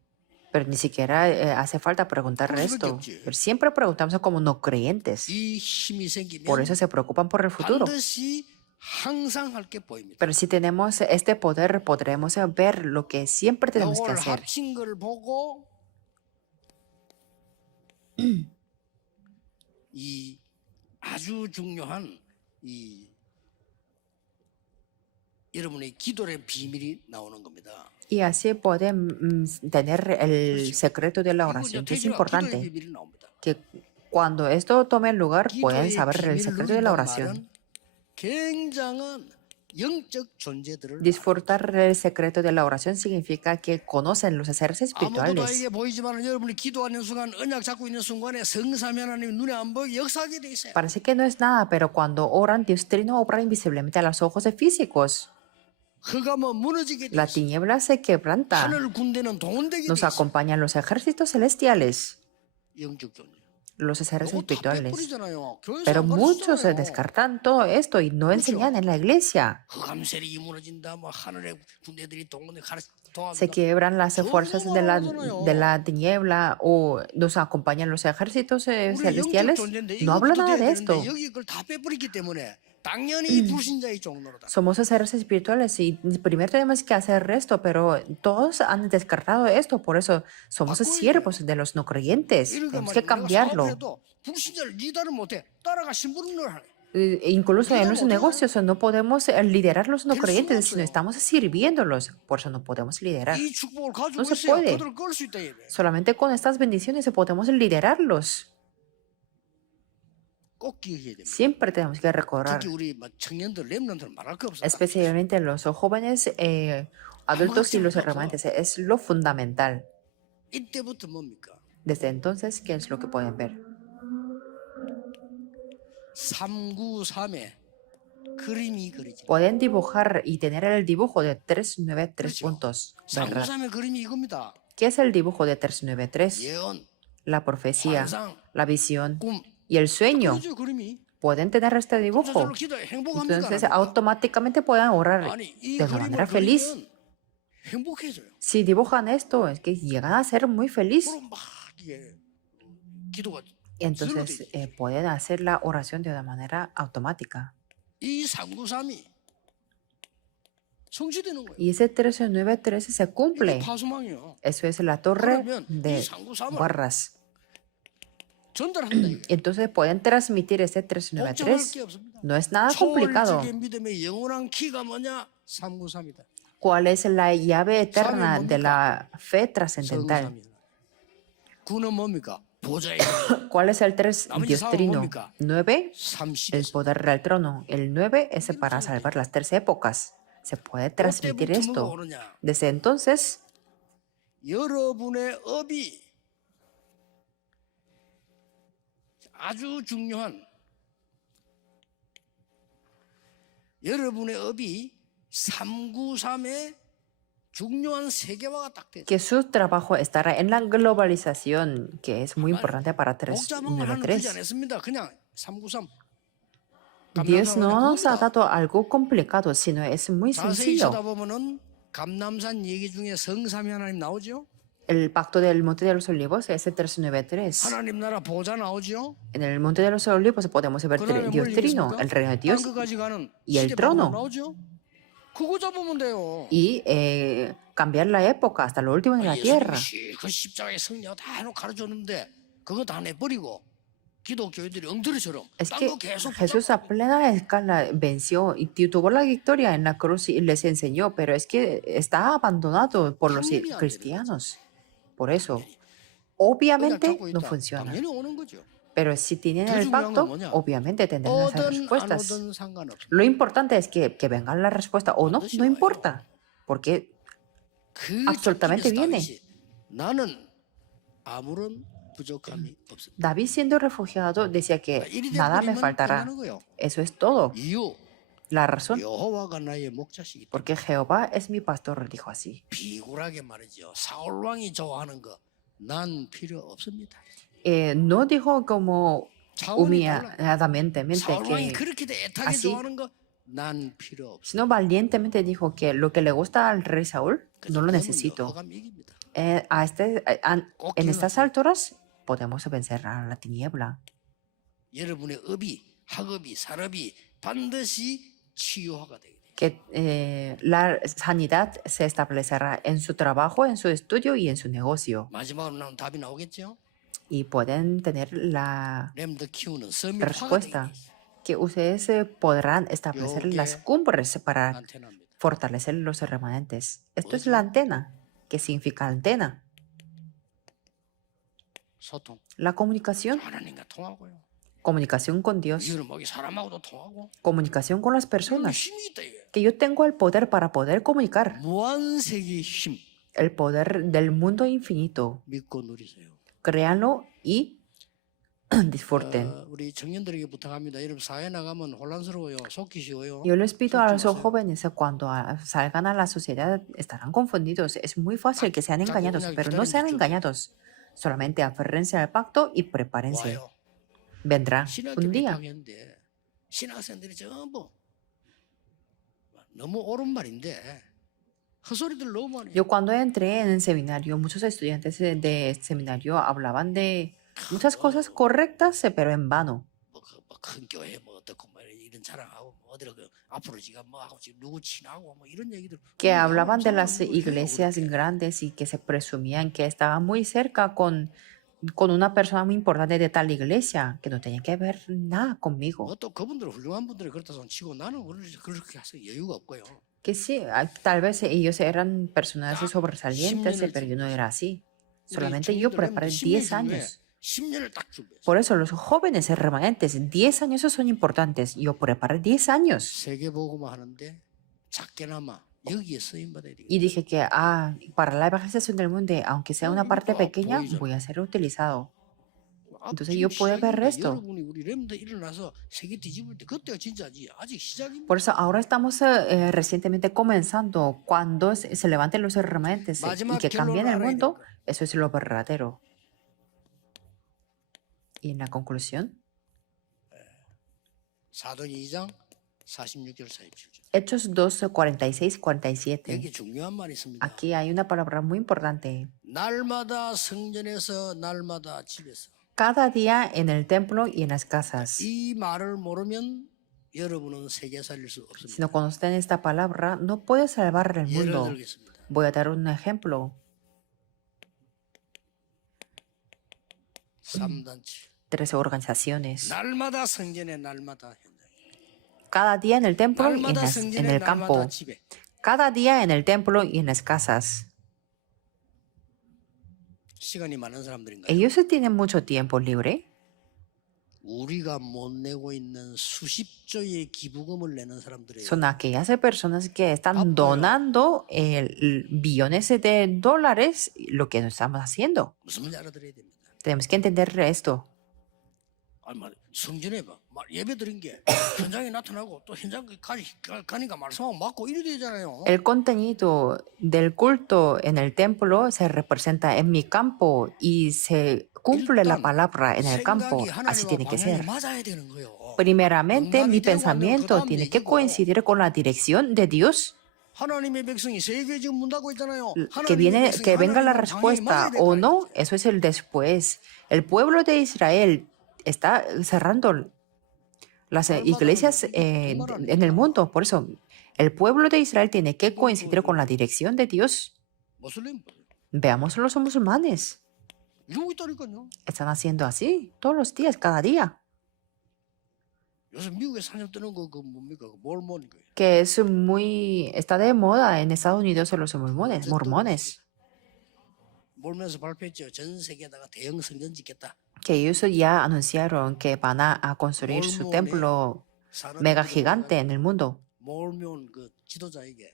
Pero ni siquiera hace falta preguntar esto. Pero siempre preguntamos como no creyentes. 이 힘이 생기면 Por eso se preocupan por el futuro. 반드시 항상 할 게 보입니다. Pero si tenemos este poder, podremos ver lo que siempre tenemos que 이걸 hacer. 합친 걸 보고 이 아주 중요한 이 여러분의 기도의 비밀이 나오는 겁니다. Y así pueden tener el secreto de la 이거 oración, que es 기도의 importante. 비밀이 나옵니다. Que cuando esto tome lugar, pueden 기도의 saber el 비밀을 secreto de la 누린다는 oración. 말은 굉장한 영적 존재들을 알고 Disfrutar el secreto de la oración significa que conocen los seres 아무도 espirituales. 나에게 보이지만 여러분이 기도하는 순간 언약 잡고 있는 순간에 성삼위 하나님 눈에 안 보이게 역사하게 돼 있어요. Parece que no es nada, pero cuando oran, Dios Trino obra invisiblemente a los ojos de físicos. 흑암은 무너지게 돼 La 있어요. tiniebla se quebranta. 하늘 군대는 동원되게 돼 Nos 있어요. acompañan los ejércitos celestiales, 영적 존재. los seres 이거 다 espirituales. 빼버리잖아요. 교회에서 Pero 안 muchos 가르치잖아요. descartan todo esto y no enseñan en la iglesia. 흑암 세력이 무너진다. 뭐 하늘의 군대들이 동원돼 Se 도와준다. quiebran las fuerzas de la tiniebla o nos acompañan los ejércitos 우리 영적 celestiales. 존재인데 No habla 이것부터 nada 돼야 de esto. 되는데 여기 그걸 다 빼버리기 때문에 당연히 불신자의 종로로다. Somos seres espirituales y primero tenemos que hacer esto, pero todos han descartado esto, por eso somos siervos de los no creyentes. 이렇게 Tenemos que 말이야. 내가 cambiarlo. 사업해도 불신자를 리더를 못해. 따라가 심부름을 하네. Incluso en los Digamos, negocios no podemos liderar los no Pero creyentes, somos, sino estamos sirviéndolos. Por eso no podemos liderar. 이 축복을 가지고 No se 있어야 puede. 그들을 끌 수 있다 이래. Solamente con estas bendiciones podemos liderarlos. 꼭 기억해야 됩니다. Siempre tenemos que recordar, 특히 우리 막 청년들 랩런들은 말할 거 없어. especialmente los jóvenes, adultos y los hermanos. Es lo fundamental. 이때부터 뭡니까? Desde entonces, ¿qué es lo que pueden ver? 393에 그림이 그리지. Pueden dibujar y tener el dibujo de 393 그렇죠. puntos, ¿verdad? 393의 그림이 이겁니다. ¿Qué es el dibujo de 393? 예언, La profecía, 환상, la visión 꿈. y el sueño. 그러죠 그림이. Pueden tener este 그럼 dibujo. 저절로 기도해 행복합니까? Entonces, 안 합니까? automáticamente pueden orar 아니 이 de una 그림을 manera feliz. 그리면 행복해져요. Si dibujan esto, es que llegan a ser muy feliz. 그럼 막 이게 기도가 Entonces, pueden hacer la oración de una manera automática. 이 393이 성취되는 거예요. Y ese 1393 se 이게 cumple. 파수망이요. Eso es la torre 그러면 이 de 393을 barras. 전달한다 이게. Entonces pueden transmitir ese 복잡할 393. 게 없습니다. No es nada complicado. 초월적인 믿음의 영원한 키가 뭐냐? 393이다. ¿Cuál es la llave eterna de la fe trascendental? 393. 9는 뭡니까? 보좌의 ¿Cuál es el 3? 나머지 Dios 4은 Trino. 뭡니까? 9, 30. el poder del trono. El 9 es para salvar las 3 épocas. Se puede transmitir 그때부터 뭐가 esto. 오느냐? Desde entonces, 여러분의 업이 아주 중요한 여러분의 업이 393의 중요한 세계화가 딱 되죠. que su trabajo estará en la globalización, que es muy importante para 복잡한 걸 하는 거지 393. 않았습니다. 그냥 393. Dios no nos ha 그겁니다. dado algo complicado, sino es muy 자세히 sencillo. 쳐다보면은 감남산 얘기 중에 성삼위 하나님 나오죠. El pacto del Monte de los Olivos es el 393. 하나님 나라 보좌 나오죠. En el Monte de los Olivos podemos ver 그다음에 Dios 뭘 Trino, 얘기했습니까? el reino de Dios, 땅끝까지 가는 y el 시대 trono. 방법 나오죠. 그거 잡으면 돼요. y cambiar la época hasta lo último de la tierra. 예수님이 그 십자가의 승리하고 다 해놓고 가르쳐줬는데 그거 다 내버리고 기독교인들이 엉터리처럼 Es 딴 que 거 계속 Jesús a plena escala venció y tuvo la victoria en la cruz y les enseñó, pero es que está abandonado por los 확립이 안 되는 cristianos. Por eso, 그냥 obviamente 잡고 no 있다. funciona. 당연히 오는 거죠. Pero si tienen 더 el 중요한 건 pacto, 뭐냐? obviamente tendrán las 오든 안 respuestas. 오든 상관없어. Lo importante es que venga la respuesta o no, 반드시 no 와요. importa. Porque 그 absolutamente 잡기 위해서 viene. 다윗이 나는 아무런 부족함이 없습니다. David, siendo refugiado, decía que 이리 nada me 돼버리면 faltará. 끝나는 거예요. Eso es todo. 이유 La razón, 여호와가 나의 목자시기 때문에 porque Jehová es mi pastor, dijo así. 비굴하게 말이죠. 사울 왕이 좋아하는 거 난 필요 없습니다. No dijo como 차원이 달라. humilladamente 사울 왕이 que, 그렇게 애타게 así. 좋아하는 거 난 필요 없어. sino valientemente dijo que lo que le gusta al rey Saúl no lo necesito. 여호와가 이깁니다. En estas alturas podemos vencer a la tiniebla. 여러분의 업이 학업이 산업이 반드시 치유화가 되게 돼요. Que la sanidad se establecerá en su trabajo, en su estudio y en su negocio. 마지막으로 나온 답이 나오겠죠? Y pueden tener la 렘더 키우는 섬이 화가 되게 respuesta 돼요. que ustedes podrán establecer las cumbres para 안테나입니다. fortalecer los remanentes. Esto es la antena. ¿Qué significa antena? 소통. La comunicación. 하나님과 통하고요. Comunicación con Dios. 이유는 뭐기 사람하고도 통하고. Comunicación con las 이런 personas. 힘이 있다 이게. que yo tengo el poder para poder comunicar, 무한세계의 힘 el poder del mundo infinito. 믿고 누리세요. Créanlo y disfruten. 우리 청년들에게 부탁합니다. 여러분 사회 나가면 혼란스러워요. 속기 쉬워요. Yo les pido a 속지 los 마세요. jóvenes cuando salgan a la sociedad estarán confundidos. Es muy fácil que sean engañados, pero no sean engañados. Solamente aférrense al pacto y prepárense. 와요. Vendrá 신학교 un día. 입학했는데 신학생들이 전부 너무 옳은 말인데 헛소리들 너무 많이. Yo cuando entré en el seminario, muchos estudiantes de seminario hablaban de muchas cosas correctas, pero en vano. 큰 교회 뭐 어떻고 뭐 이런 자랑하고 뭐 어디로 앞으로 지가 뭐 하고 지금 누구 친하고 뭐 이런 얘기들. Que hablaban de las iglesias grandes y que se presumían que estaban muy cerca con una persona muy importante de tal iglesia, que no tenía que ver nada conmigo. 뭐또 그분들 훌륭한 분들이 그렇다 손 치고 나는 그렇게 해서 여유가 없고요. Que sí, tal vez ellos eran personas sobresalientes, pero yo no era así. Solamente yo preparé 10 años. 10년을 딱 준비했어요. Por eso los jóvenes remanentes, 10 años son importantes. Yo preparé 10 años. 세계 보고만 하는데 작게나마 여기에 쓰임 받아야 되겠다. Y dije que para la evangelización del mundo, aunque sea una parte pequeña, voy a ser utilizado. Entonces yo puedo ver esto. 여러분이 우리 렘드 일어나서 세계 뒤집을 때 그때가 진짜지. 아직 시작입니다. Por eso ahora estamos recientemente comenzando. Cuando se levanten los remanentes y que cambien el mundo, eso es lo verdadero. Y en la conclusión, 사도행 2장 46절 47절. Hechos 2, 46, 47. 여기 중요한 말이 있습니다. Aquí hay una palabra muy importante. 날마다 성전에서 날마다 집에서. Cada día en el templo y en las casas. 이 말을 모르면 여러분은 세계 살릴 수 Si 없습니다. no conocen esta palabra, no puede salvar el 예를 mundo. 들겠습니다. Voy a dar un ejemplo. 3단체. 13 organizaciones. 날마다 성전에 날마다 현장. Cada día en el templo y 날마다 en 성전에 el 날마다 campo. 집에. Cada día en el templo y en las casas. 시간이 많은 사람들인가요? Ellos tienen mucho tiempo libre. 우리가 못 내고 있는 수십조의 기부금을 내는 사람들이에요. Son aquellas personas que están donando billones de dólares, lo que no estamos haciendo. 무슨 말인지 알아들어야 됩니다. Tenemos que entender esto. 아니 말 성전에 봐. 예배 드린 게 현장에 나타나고 또 현장 가니까 말씀하고 맞고 이래 되잖아요. El contenido del culto en el templo se representa en mi campo y se cumple la palabra en el campo. Así tiene que ser. 맞아야 되는 거예요. Primeramente, mi pensamiento tiene que coincidir con la dirección de Dios. 하나님의 백성이 세계 지금 문 닫고 있잖아요. Que venga la respuesta o no, eso es el después. El pueblo de Israel está cerrando las iglesias en el mundo. Por eso, el pueblo de Israel tiene que coincidir con la dirección de Dios. 무슬림 Veamos los musulmanes. 이러고 있다니까요. Están haciendo así todos los días, cada día. 요새 미국에 사냥 뜨는 거 뭡니까? 몰몬이고요. Que está de moda en Estados Unidos los mormones. 몰몬에서 발표했죠. 전 세계에다가 대형 성전 짓겠다. Que ellos ya anunciaron que van a construir su templo mega gigante en el mundo. 몰몬 그 지도자에게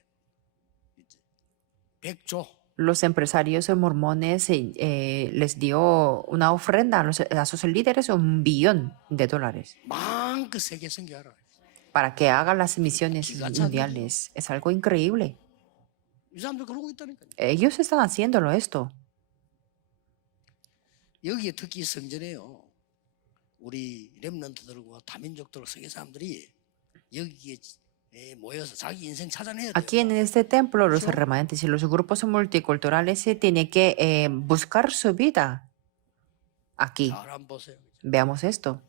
100조 Los empresarios mormones les dio una ofrenda a sus líderes $1 billón 마음껏 세계 선교하라. para que hagan las misiones mundiales. Es algo increíble. 이 사람들 그러고 있다니까요. Ellos están haciéndolo esto. 여기에 특히 성전에요. 우리 렘넌트들과 다민족들 세계 사람들이 여기에 모여서 자기 인생 찾아내야 돼요. Aquí en este templo, los remanentes y los grupos multiculturales tienen que buscar su vida. Aquí. 잘 한번 보세요. Veamos esto.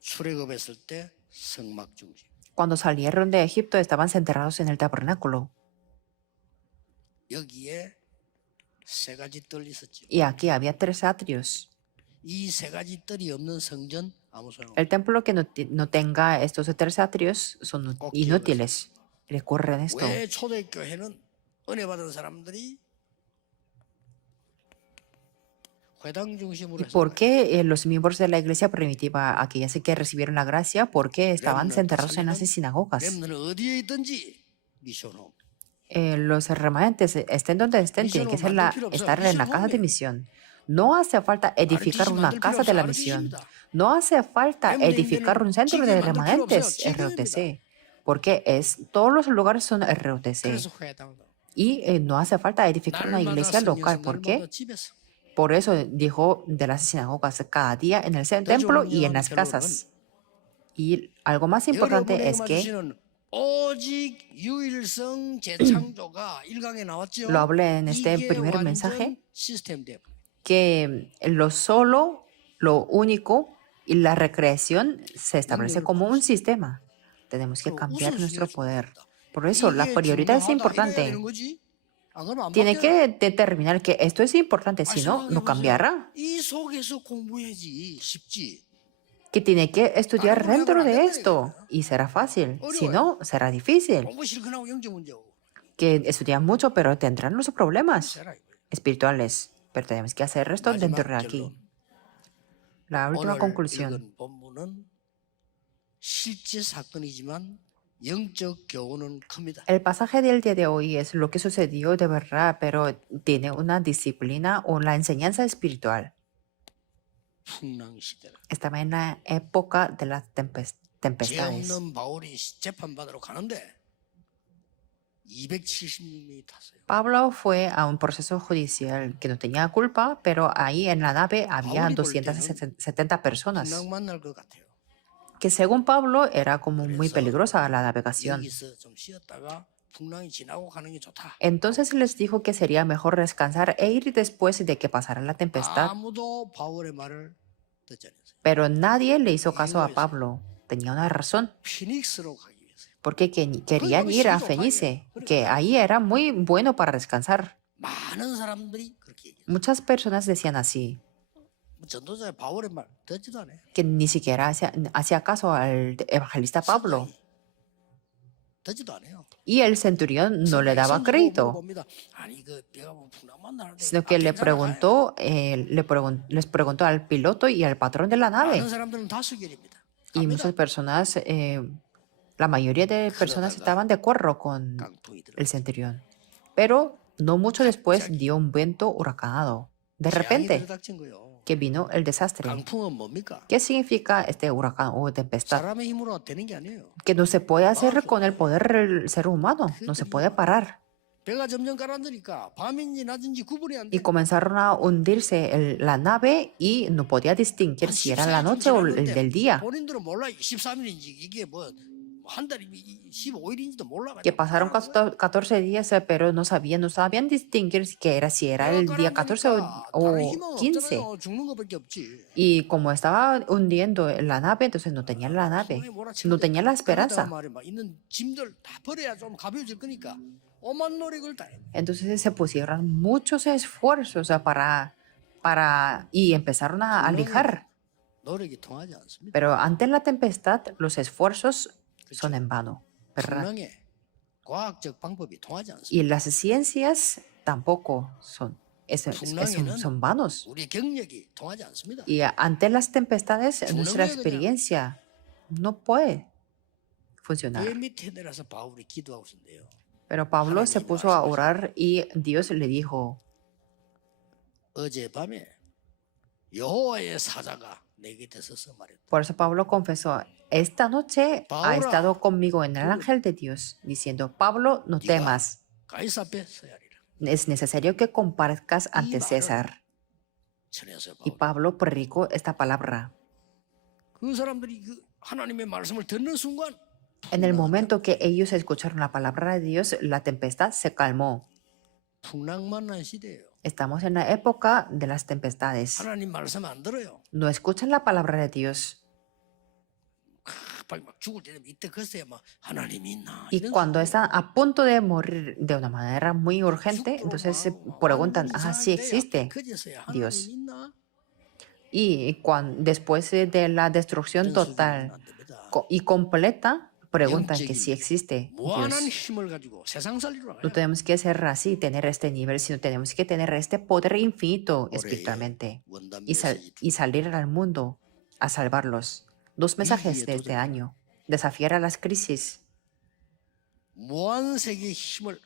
출애굽했을 때 성막 중심. Cuando salieron de Egipto estaban enterrados en el tabernáculo. 여기에 세 가지 뜰이 있었죠. Y aquí había 3 atrios. 이 세 가지 뜰이 없는 성전 아무 소용. El templo que no tenga estos 3 atrios son inútiles. Recuerden esto. 왜 초대교회는 은혜 받은 사람들이 회당 중심으로 ¿Y 해서 por 봐요. qué los miembros de la iglesia primitiva, aquellas que recibieron la gracia, por qué estaban 렘넌트 centrados en las 살리는 sinagogas? 렘넌은 어디에 있든지 미션홈. Los remanentes, estén donde estén, tienen que 미션홈 ser 만들 필요 없어. estar en la casa de 미션홈이에요. misión. No hace falta edificar RTC una 만들 필요 casa 없어. de la misión. RTC입니다. No hace falta edificar 렘넌트는 un centro 기계 de 만들 필요 없어요. remanentes 기계입니다. ROTC, porque todos los lugares son ROTC. 그래서 회당도 Y no hace falta edificar una 날마다 iglesia local. 성경에서 ¿Por 날마다 qué? 집에서 Por eso dijo de las sinagogas cada día en el templo y en las 결론은 casas. Y algo más importante es 여러분에게만 que 주시는 오직 유일성 재창조가 1강에 나왔죠. lo hablé en este 이게 primer 완전 mensaje, 시스템 돼. que lo solo, lo único y la recreación se establece como un sistema. Tenemos que cambiar nuestro poder. Por eso la prioridad es importante. Tiene que determinar que esto es importante, si no, no cambiará. 이 속에서 공부해야지 쉽지. Que tiene que estudiar dentro de esto y será fácil. Si no, será difícil. 공부 실컷하고 영적 문제고. Que estudian mucho, pero tendrán los problemas será 이거예요. espirituales. Pero tenemos que hacer esto dentro de 마지막 aquí. 결론. La última 오늘 conclusión. 읽은 본문은 실제 사건이지만 영적 교훈은 큽니다. El pasaje del día de hoy es lo que sucedió de verdad, pero tiene una disciplina o la enseñanza espiritual. 풍랑 시대라. Estaba en la época de las 죄 tempestades. 없는 바울이 재판받으러 가는데 270명이 탔어요. Pablo fue a un proceso judicial que no tenía culpa, pero ahí en la nave había Pauli por 270 personas, 풍랑 만날 것 같아요. que según Pablo era como muy peligrosa la navegación. 여기서 좀 쉬었다가 풍랑이 지나고 가는 게 좋다. Entonces les dijo que sería mejor descansar e ir después de que pasara la tempestad, 아무도 바울의 말을 듣지 않았어요. pero nadie le hizo caso a Pablo. Tenía una razón, 피닉스로 가기 위해서. porque querían ir a Fenice, que ahí era muy bueno para descansar. 많은 사람들이 그렇게 얘기해요. Muchas personas decían así, 전도자 바울의 말 듣지도 않아요. que ni siquiera hacía caso al evangelista Pablo. 듣지도 않아요. Y el centurión no le daba crédito, 봅니다. 아니 그 배가 뭐 풍랑만 나는데 sino que le preguntó, les preguntó al piloto y al patrón de la nave. 많은 사람들은 다수결입니다. Y muchas personas, la mayoría de personas estaban de acuerdo con 강풍이 들어. el centurión. Pero no mucho después dio un viento huracanado. De repente, 들이닥친 거요. que vino el desastre. 강풍은 뭡니까? ¿Qué significa este huracán o tempestad? 사람의 힘으로 되는 게 아니에요. Que no se puede hacer con el poder del ser humano, no se puede parar. 배가 점점 가라앉으니까 밤인지 낮인지 구분이 안 돼. Y comenzaron a hundirse la nave y no podía distinguir si era la noche o el del día. 본인들은 몰라. 13일인지 이게 뭐 한 달이 15일인지도 몰라. Que pasaron 14 días, pero no sabían distinguir si era el día 14 o 15. 죽는 거밖에 없지. Y como estaba hundiendo la nave, entonces no tenían la nave, no tenían la esperanza. 막 있는 짐들 다 버려야 좀 가벼워질 거니까 오만 노력을 다 해. Entonces se pusieron muchos esfuerzos y empezaron a lijar. 노력이 통하지 않습니다. Pero ante la tempestad, los esfuerzos son en vano, ¿verdad? 분명히 과학적 방법이 통하지 않습니다. Y las ciencias tampoco son vanos. 우리 경력이 통하지 않습니다. Y ante las tempestades, nuestra experiencia no puede funcionar. 배 밑에 내려서 바울이 기도하고 있는데요. Pero Pablo se puso a orar y Dios le dijo, 어젯밤에 여호와의 사자가 내 곁에 서서 말했다. por eso Pablo confesó, esta noche ha estado conmigo en el ángel de Dios, diciendo, Pablo, no temas, 가이사 앞에 서야 하리라. es necesario que comparezcas ante César. 전해서 Y 바울. Pablo predicó esta palabra. 그 사람들이 그 하나님의 말씀을 듣는 순간 En el momento que ellos escucharon la palabra de Dios, la tempestad se calmó. 풍랑만 난 시대예요. Estamos en la época de las tempestades. 하나님 말씀 안 들어요. No escuchan la palabra de Dios. 빨리 막 죽을 때 되면 이때 글쎄 막 하나님이 있나. Y cuando están a punto de morir de una manera muy urgente, entonces se preguntan, sí existe Dios. Y después de la destrucción total y completa, preguntan que si existe 무한한 Dios. 힘을 가지고 세상 살리러 No 가야 tenemos que ser así, tener este nivel, sino tenemos que tener este poder infinito 올해의 espiritualmente 원단 y, 메시지 y salir al mundo a salvarlos. Dos mensajes de este año. Desafiar a las crisis. 무한 세계의 힘을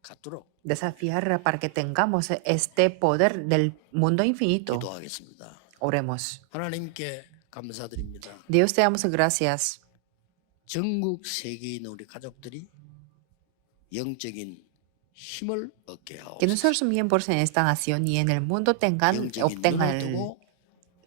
갖도록 Desafiar para que tengamos este poder del mundo infinito. 기도하겠습니다. Oremos. 하나님께 감사드립니다. Dios te damos gracias. 전국 세계에 있는 우리 가족들이 영적인 힘을 얻게 Que 하옵소서. nuestros miembros en esta nación y en el mundo 영적인 obtengan 눈을 뜨고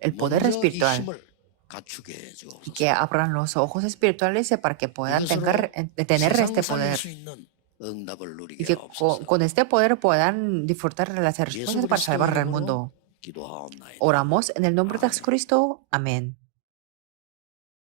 el poder 먼저 이 espiritual 힘을 갖추게 y 해주옵소서. que abran los ojos espirituales para que puedan 이것으로 tener 세상 este 살릴 poder 수 있는 응답을 y 누리게 que 하옵소서. con este poder puedan disfrutar de las 예수 respuestas para salvar 그리스도의 al 이름으로 mundo. 기도하옵나이다. Oramos en el nombre de Jesucristo. Amén.